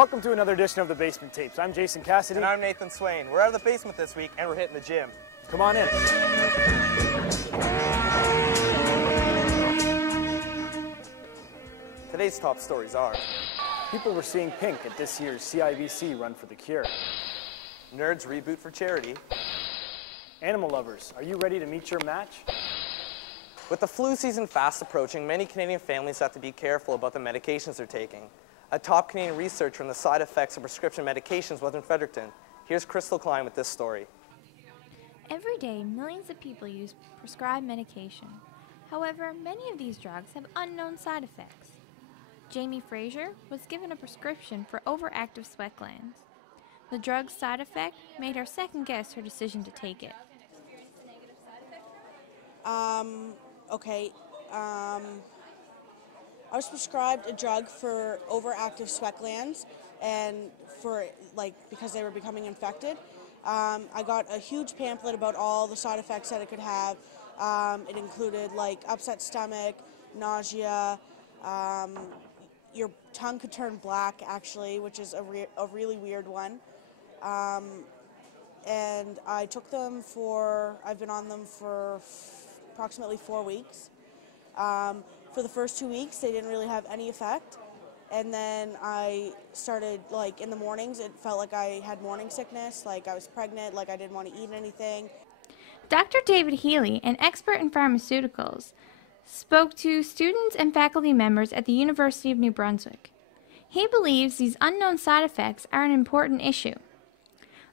welcome to another edition of the Basement Tapes. I'm Jason Cassidy. And I'm Nathan Swain. We're out of the basement this week, and we're hitting the gym. Come on in. Today's top stories are: people were seeing pink at this year's CIBC Run for the Cure. Nerds reboot for charity. Animal lovers, are you ready to meet your match? With the flu season fast approaching, many Canadian families have to be careful about the medications they're taking. A top Canadian researcher on the side effects of prescription medications was in Fredericton. Here's Crystal Klein with this story. Every day, millions of people use prescribed medication. However, many of these drugs have unknown side effects. Jamie Fraser was given a prescription for overactive sweat glands. The drug's side effect made her second-guess her decision to take it. I was prescribed a drug for overactive sweat glands and because they were becoming infected. I got a huge pamphlet about all the side effects that it could have. It included upset stomach, nausea, your tongue could turn black actually, which is a really weird one. And I took them I've been on them for approximately 4 weeks. For the first 2 weeks, they didn't really have any effect. And then I started, in the mornings, it felt like I had morning sickness, like I was pregnant, like I didn't want to eat anything. Dr. David Healy, an expert in pharmaceuticals, spoke to students and faculty members at the University of New Brunswick. He believes these unknown side effects are an important issue.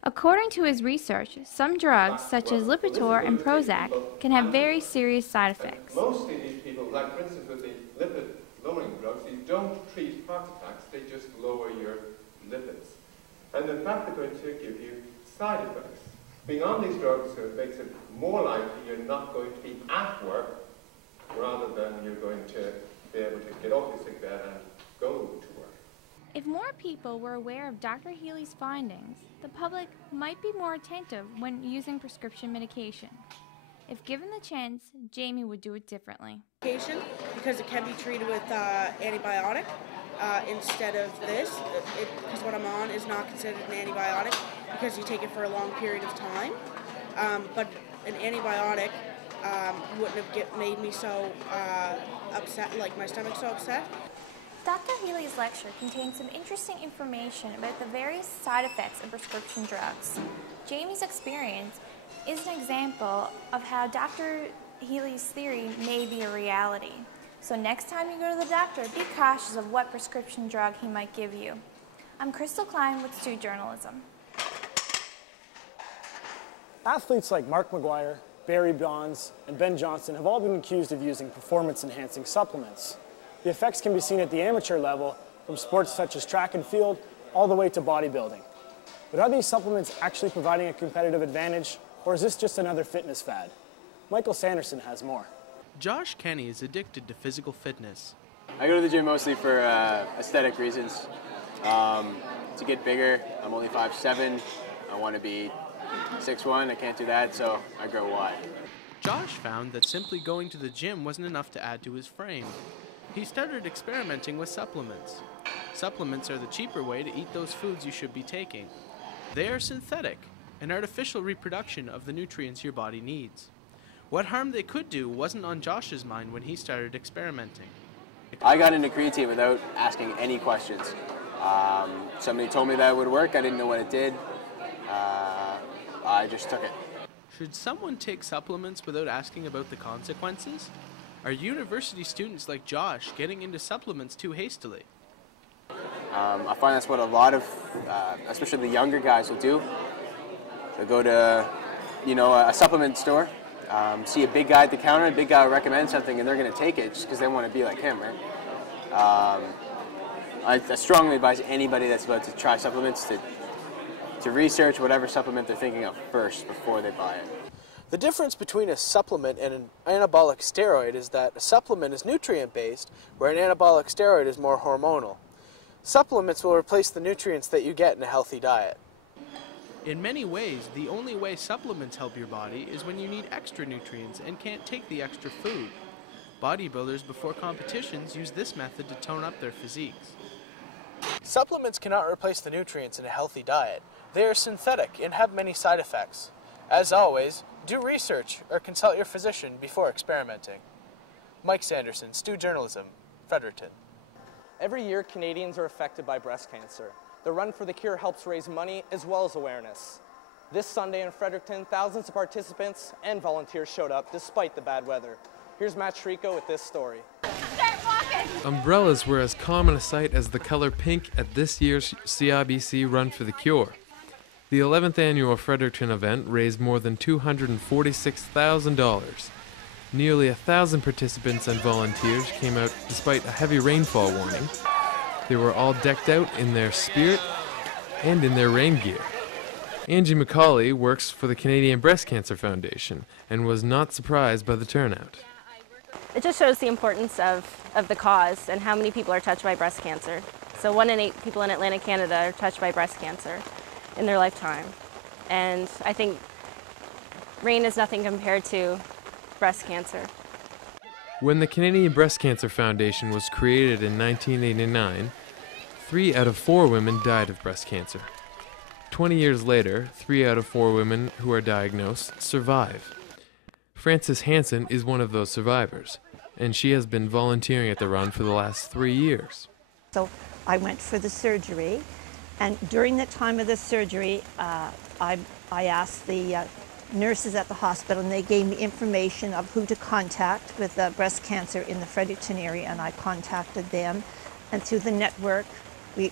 According to his research, some drugs, such as Lipitor and Prozac, can have very serious side effects. Mostly these people, for instance with the lipid-lowering drugs, you don't treat heart attacks, they just lower your lipids. And in fact, they're going to give you side effects. Being on these drugs makes it more likely you're not going to be at work, rather than you're going to be able to get off your sick bed and go to work. If more people were aware of Dr. Healy's findings, the public might be more attentive when using prescription medication. If given the chance, Jamie would do it differently. Medication, because it can be treated with antibiotic instead of this, because what I'm on is not considered an antibiotic because you take it for a long period of time. But an antibiotic wouldn't have made me so upset, my stomach so upset. Dr. Healy's lecture contains some interesting information about the various side effects of prescription drugs. Jamie's experience is an example of how Dr. Healy's theory may be a reality. So next time you go to the doctor, be cautious of what prescription drug he might give you. I'm Crystal Klein with Stu Journalism. Athletes like Mark McGuire, Barry Bonds, and Ben Johnson have all been accused of using performance-enhancing supplements. The effects can be seen at the amateur level, from sports such as track and field, all the way to bodybuilding. But are these supplements actually providing a competitive advantage, or is this just another fitness fad? Michael Sanderson has more. Josh Kenny is addicted to physical fitness. I go to the gym mostly for aesthetic reasons. To get bigger, I'm only 5'7". I want to be 6'1". I can't do that, so I grow wide. Josh found that simply going to the gym wasn't enough to add to his frame. He started experimenting with supplements. Supplements are the cheaper way to eat those foods you should be taking. They are synthetic, an artificial reproduction of the nutrients your body needs. What harm they could do wasn't on Josh's mind when he started experimenting. I got into creatine without asking any questions. Somebody told me that it would work. I didn't know what it did. I just took it. Should someone take supplements without asking about the consequences? Are university students like Josh getting into supplements too hastily? I find that's what a lot of, especially the younger guys will do. They'll go to, a supplement store, see a big guy at the counter, a big guy will recommend something, and they're going to take it just because they want to be like him, right? I strongly advise anybody that's about to try supplements to research whatever supplement they're thinking of first before they buy it. The difference between a supplement and an anabolic steroid is that a supplement is nutrient-based, where an anabolic steroid is more hormonal. Supplements will replace the nutrients that you get in a healthy diet. In many ways, the only way supplements help your body is when you need extra nutrients and can't take the extra food. Bodybuilders before competitions use this method to tone up their physiques. Supplements cannot replace the nutrients in a healthy diet. They are synthetic and have many side effects. As always, do research or consult your physician before experimenting. Mike Sanderson, Stu Journalism, Fredericton. Every year, Canadians are affected by breast cancer. The Run for the Cure helps raise money as well as awareness. This Sunday in Fredericton, thousands of participants and volunteers showed up despite the bad weather. Here's Matt Shrico with this story. Umbrellas were as common a sight as the color pink at this year's CIBC Run for the Cure. The 11th annual Fredericton event raised more than $246,000. Nearly 1,000 participants and volunteers came out despite a heavy rainfall warning. They were all decked out in their spirit and in their rain gear. Angie McCauley works for the Canadian Breast Cancer Foundation and was not surprised by the turnout. It just shows the importance of the cause and how many people are touched by breast cancer. So 1 in 8 people in Atlantic Canada are touched by breast cancer in their lifetime. And I think rain is nothing compared to breast cancer. When the Canadian Breast Cancer Foundation was created in 1989, 3 out of 4 women died of breast cancer. 20 years later, 3 out of 4 women who are diagnosed survive. Frances Hansen is one of those survivors, and she has been volunteering at the run for the last 3 years. So I went for the surgery, and during the time of the surgery, I asked the nurses at the hospital, and they gave me information of who to contact with breast cancer in the Fredericton area, and I contacted them. And through the network, we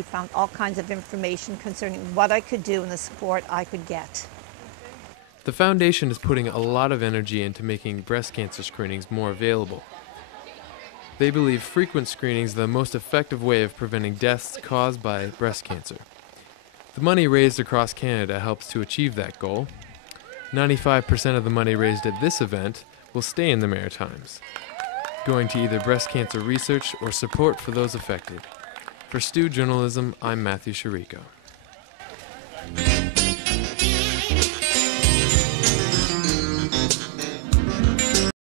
found all kinds of information concerning what I could do and the support I could get. The foundation is putting a lot of energy into making breast cancer screenings more available. They believe frequent screenings are the most effective way of preventing deaths caused by breast cancer. The money raised across Canada helps to achieve that goal. 95% of the money raised at this event will stay in the Maritimes, going to either breast cancer research or support for those affected. For Stu Journalism, I'm Matthew Shiriko.